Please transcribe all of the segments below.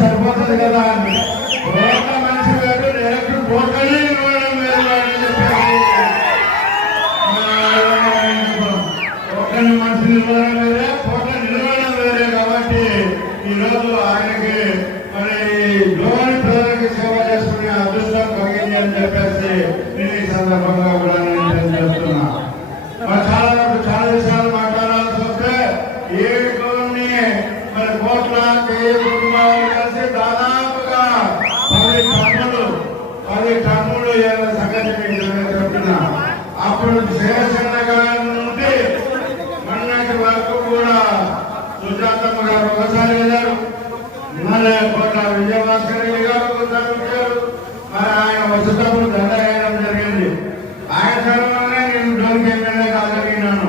సరిపోతుంది కదా అని మనిషి వేరు ఎలక్ట్రిక్ పోకలి మనిషి నిలవడం వేరే పోక నిలవడం వేరే కాబట్టి ఈరోజు ఆయనకి మరి లోని ప్రజలకి సేవ చేసుకునే అదృష్టం కలిగింది అని చెప్పేసి నేను ఈ సందర్భంగా కూడా నేను చేస్తున్నా. చాలా విషయాలు మాట్లాడాల్సి వస్తే ఏ కొన్ని మరి కోట్ల కుటుంబాలు కలిసి దాదాపుగా 10 టన్నులు సంగతి మీకు చెప్తున్నా. అప్పుడు శేషన్న గారి నుండి మొన్నటి వరకు కూడా సుజాతమ్మ గారు ఒకసారి వెళ్ళారు, మరి కోట్ల విజయభాస్కర్ రెడ్డి గారు ఒకసారి వచ్చారు. మరి ఆయన వచ్చేటప్పుడు దండ వేయడం జరిగింది. ఆయన చదవనే నేను డోన్కి ఎమ్మెల్యే కాగలిగినాను.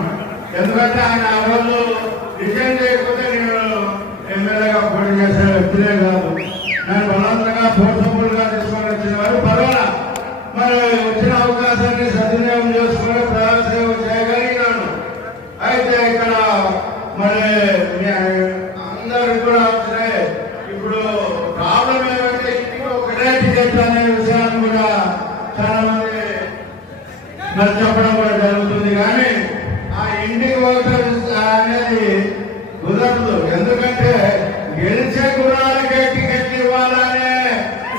ఎందుకంటే ఆయన ఆ రోజు రిజైన్ చేయకపోతే నేను ఎమ్మెల్యేగా పోటీ చేసే వ్యక్తులే కాదు. నేను బలవంతంగా ఫోర్సబుల్ గా తీసుకొని వచ్చిన వారు పర్వాలా. మరి వచ్చిన అవకాశాన్ని సద్వినియోగం చేసుకుని ప్రజాసేవ చేయగలిగినాను. అయితే ఇక్కడ మరి అందరూ కూడా వచ్చినాయి. ఇప్పుడు ప్రాబ్లం ఏమంటే ఇంటికి ఒకటే టికెట్ అనే విషయాన్ని కూడా చాలా మంది మరి చెప్పడం కూడా జరుగుతుంది. కానీ ఆ ఇంటికి ఒకటి అనేది కుదరదు. ఎందుకంటే గెలిచే గుణాలకే టికెట్ ఇవ్వాలనే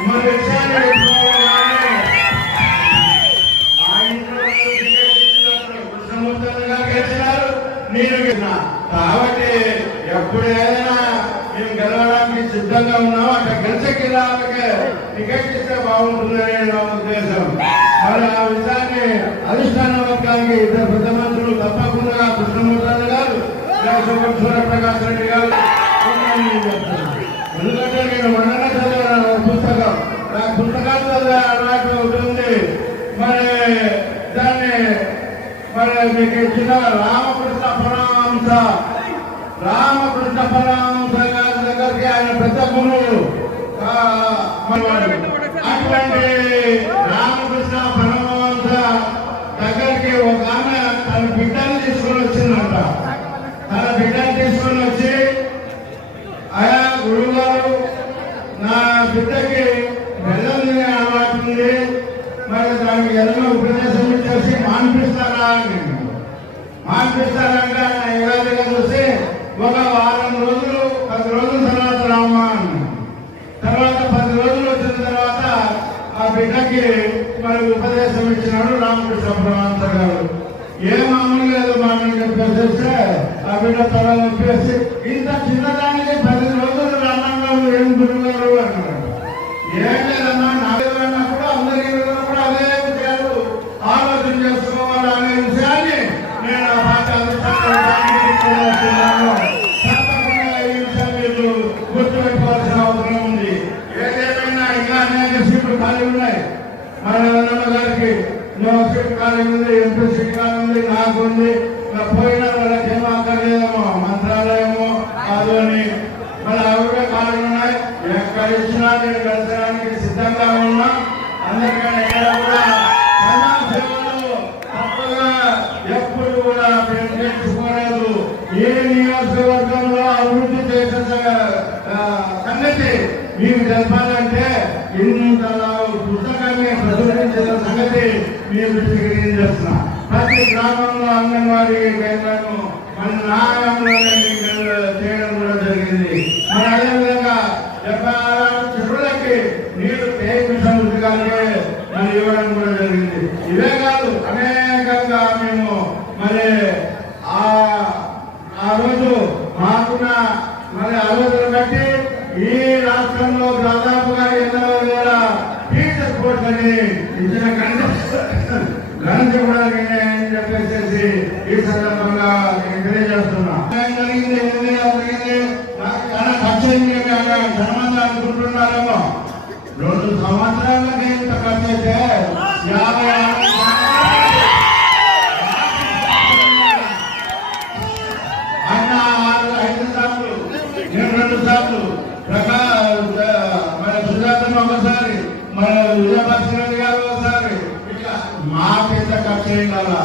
మన విషయాన్ని ఆ ఇంట్లో టికెట్ ఇచ్చినప్పుడు కృష్ణమూర్తి గెలిచినారు, నేను కాబట్టి ఎప్పుడు ఏదైనా మేము గెలవడానికి సిద్ధంగా ఉన్నాం. అక్కడ గెలిచే జిల్లాలకే టికెట్ ఇస్తే బాగుంటుందనే నా ఉద్దేశం. మరి ఆ విషయాన్ని అధిష్టాన వర్గానికి ఇద్దరు పెద్ద మంత్రులు తప్పకుండా కృష్ణమూర్తి గారు, సూర్యప్రకాశ్ రెడ్డి గారు ఎందుకంటే నేను మొన్ననే చదివాను పుస్తకం. నాకు పుస్తకాలు చదివే అలవాటు ఉంటుంది. మరి దాన్ని మరి మీకు ఇచ్చిన రామకృష్ణ పరమహంస గారి దగ్గరికి ఆయన పెద్ద గురువులు. అటువంటి రామకృష్ణ పరమహంస దగ్గరికి ఒక ఆమె తన బిడ్డను తీసుకొని వచ్చిందంట. తన బిడ్డను తీసుకొని వచ్చి, ఆయా గురువు గారు నా బిడ్డకి బెల్లం తినే అలవాటు ఉంది, మరి దానికి ఏదైనా ఉపదేశం ఇచ్చేసి మాన్పిస్తారా అని. మాన్పిస్తారంటే ఆయన ఏడాదిగా చూసి ఒక వారం రోజులు 10 రోజుల తర్వాత రామ్మా అన్న. తర్వాత 10 రోజులు వచ్చిన తర్వాత ఆ బిడ్డకి మరి ఉపదేశం ఇచ్చినాడు రామకృష్ణ పరమహంస గారు. ఏ మామూలు లేదు మామూలు చెప్పేస్తే ఆ బిడ్డ తల నొప్పేసి ఇంత చిన్నదానికి 10 రోజులు రమ్మన్నా ఏం గురుగారు అన్నారు. ఏం లేదమ్మా, నాన్నప్పుడు అందరికీ కూడా అదే విషయాలు ఆలోచన చేసుకోవాలి అనే విషయాన్ని నేను ఆ పాట తప్పకుండా ఈ విషయం మీరు గుర్తుపెట్టుకోవాల్సిన అవసరం ఉంది. ఏదేమైనా ఇంకా అనేక సీట్లు ఖాళీ ఉన్నాయి. మన గారికి సీట్ ఖాళీ ఉంది, ఎంపీ సీట్ ఖాళీ ఉంది, నాకు ఉంది. పోయిన వాళ్ళకి ఏమో అక్కర్లేదేమో, మంత్రాలయమో అదని మన అవి ఖాళీ ఉన్నాయి. ఎక్కడ ఇచ్చినా నేను కలిసడానికి సిద్ధంగా ఉన్నా. అందుకని ఎక్కడ కూడా సమాజంలో తప్పగా ఎప్పుడు కూడా నేర్చుకోలేదు. ఏ నియోజకవర్గంలో అభివృద్ధి చేసే సంగతి మీకు తెలపాలంటే ఇంతలా పుస్తకాన్ని ప్రచురించిన సంగతి మీరు దృష్టికి నేను చేస్తున్నా. ప్రతి గ్రామంలో అంగన్వాడీ కేంద్రాలను మన నాగంలోనే చేయడం కూడా జరిగింది. మరి అదేవిధంగా 76 చెరువులకి నీరు తేమిషన్ ఉద్యోగాలకే మరి ఇవ్వడం కూడా జరిగింది. ఇవే కాదు, అనేకంగా మేము మరి ఆ రోజు మాకున్న మరి ఆలోచన బట్టి ఈ రాష్ట్రంలో దాదాపుగా 80,000 టీచర్ పోస్టులని ఇచ్చిన ఘనత కూడా అని చెప్పేసి ఈ సందర్భంగా నేను తెలియజేస్తున్నా. జరిగింది నాకు చాలా ఖర్చు అనుకుంటున్నారేమో. 2 సంవత్సరాలకి ఇంత ఖర్చు అయితే 2 సార్లు మన సుజాతమ్మ ఒకసారి, మన విజయభాస్కర్ రెడ్డి గారు ఒకసారి, ఇట్లా మాకెంత ఖర్చు అయిందా